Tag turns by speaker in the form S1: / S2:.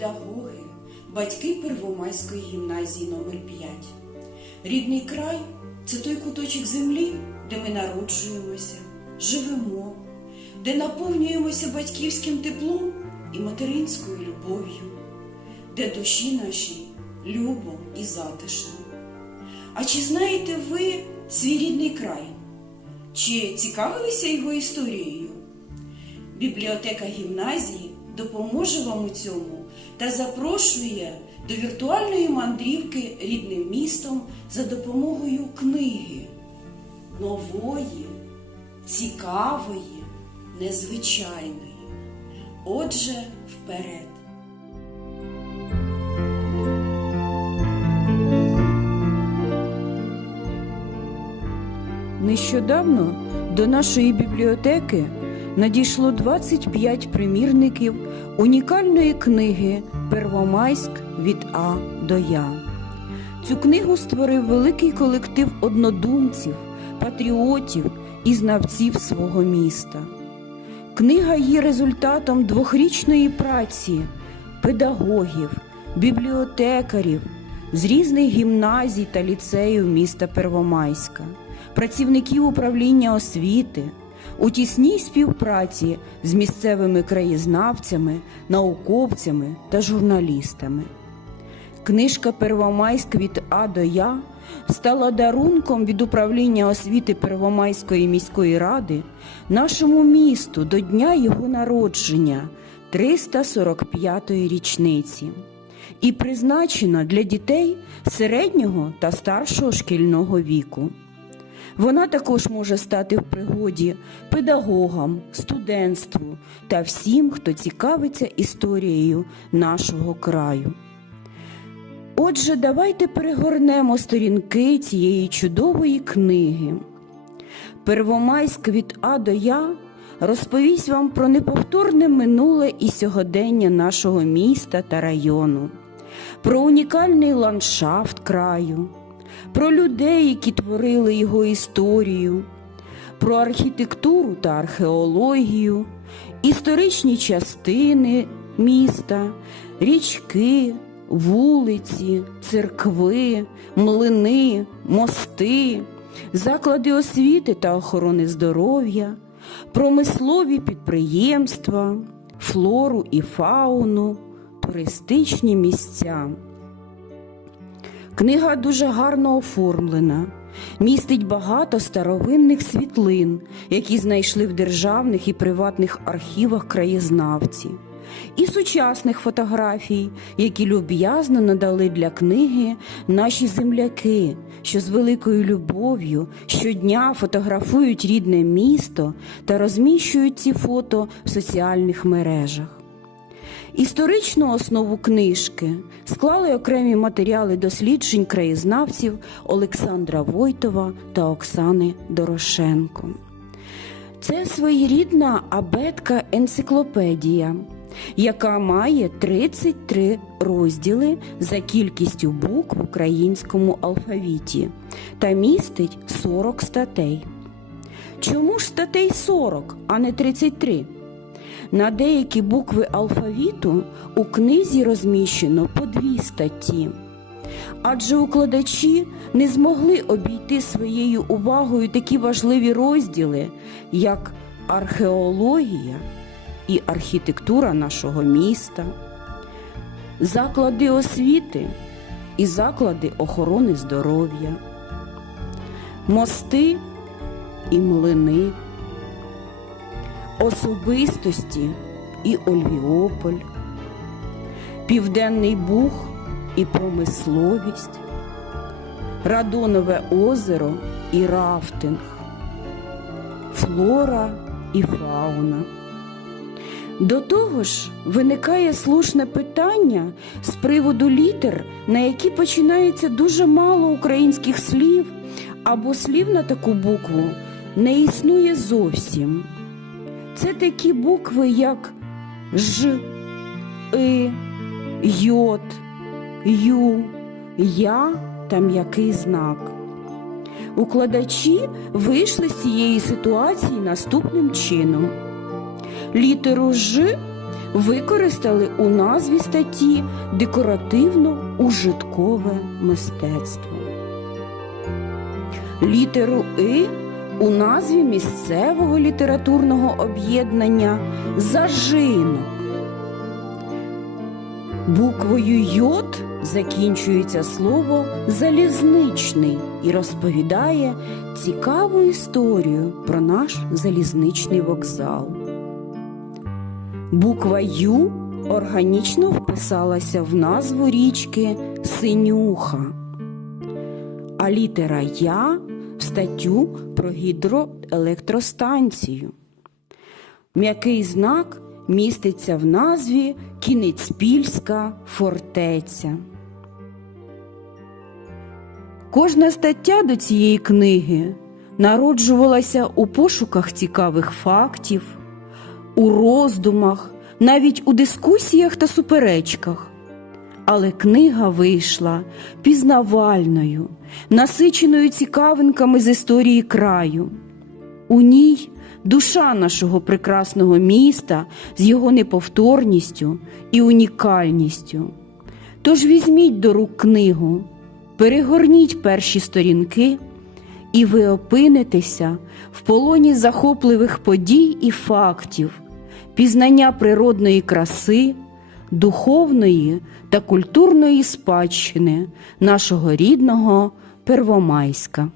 S1: педагоги, батьки Первомайської гімназії номер 5 Рідний край це той куточок землі, де ми народжуємося, живемо, де наповнюємося батьківським теплом і материнською любов'ю, де душі наші любо і затишно. А чи знаєте ви свій рідний край? Чи цікавилися його історією? Бібліотека гімназії допоможе вам у цьому та запрошує до віртуальної мандрівки рідним містом за допомогою книги нової, цікавої, незвичайної. Отже, вперед!
S2: Нещодавно до нашої бібліотеки надійшло 25 примірників унікальної книги Первомайськ від А до Я. Цю книгу створив великий колектив однодумців, патріотів і знавців свого міста. Книга є результатом двохрічної праці педагогів, бібліотекарів з різних гімназій та ліцеїв міста Первомайська, працівників управління освіти у тісній співпраці з місцевими краєзнавцями, науковцями та журналістами. Книжка Первомайськ від А до Я стала дарунком від управління освіти Первомайської міської ради нашому місту до дня його народження 345-ї річниці і призначена для дітей середнього та старшого шкільного віку. Вона також може стати в пригоді педагогам, студентству та всім, хто цікавиться історією нашого краю. Отже, давайте перегорнемо сторінки цієї чудової книги. Первомайськ від А до Я розповість вам про неповторне минуле і сьогодення нашого міста та району, про унікальний ландшафт краю, про людей, які творили його історію, про архітектуру та археологію, історичні частини міста, річки, вулиці, церкви, млини, мости, заклади освіти та охорони здоров'я, промислові підприємства, флору і фауну, туристичні місця. Книга дуже гарно оформлена, містить багато старовинних світлин, які знайшли в державних і приватних архівах краєзнавці, і сучасних фотографій, які люб'язно надали для книги наші земляки, що з великою любов'ю щодня фотографують рідне місто та розміщують ці фото в соціальних мережах. Історичну основу книжки склали окремі матеріали досліджень краєзнавців Олександра Войтова та Оксани Дорошенко. Це своєрідна абетка енциклопедія, яка має 33 розділи за кількістю букв в українському алфавіті та містить 40 статей. Чому ж статей 40, а не 33? На деякі букви алфавіту у книзі розміщено по дві статті. Адже укладачі не змогли обійти своєю увагою такі важливі розділи, як археологія і архітектура нашого міста, заклади освіти і заклади охорони здоров'я, мости і млини особистості і Ольвіополь, Південний Буг і промисловість, Радонове озеро і рафтинг, флора і фауна. До того ж, виникає слушне питання з приводу літер, на які починається дуже мало українських слів, або слів на таку букву не існує зовсім. Це такі букви, як Ж, И, Йот, Ю, Я та м'який знак. Укладачі вийшли з цієї ситуації наступним чином. Літеру Ж використали у назві статті декоративно-ужиткове мистецтво. Літеру И у назві місцевого літературного об'єднання Зажинок. Буквою Йод закінчується слово залізничний і розповідає цікаву історію про наш залізничний вокзал. Буква Ю органічно вписалася в назву річки Синюха, а літера Я статтю про гідроелектростанцію. М'який знак міститься в назві Кінецьпільська фортеця. Кожна стаття до цієї книги народжувалася у пошуках цікавих фактів, у роздумах, навіть у дискусіях та суперечках. Але книга вийшла пізнавальною, насиченою цікавинками з історії краю. У ній душа нашого прекрасного міста з його неповторністю і унікальністю. Тож візьміть до рук книгу, перегорніть перші сторінки, і ви опинитеся в полоні захопливих подій і фактів, пізнання природної краси, духовної та культурної спадщини нашого рідного Первомайська.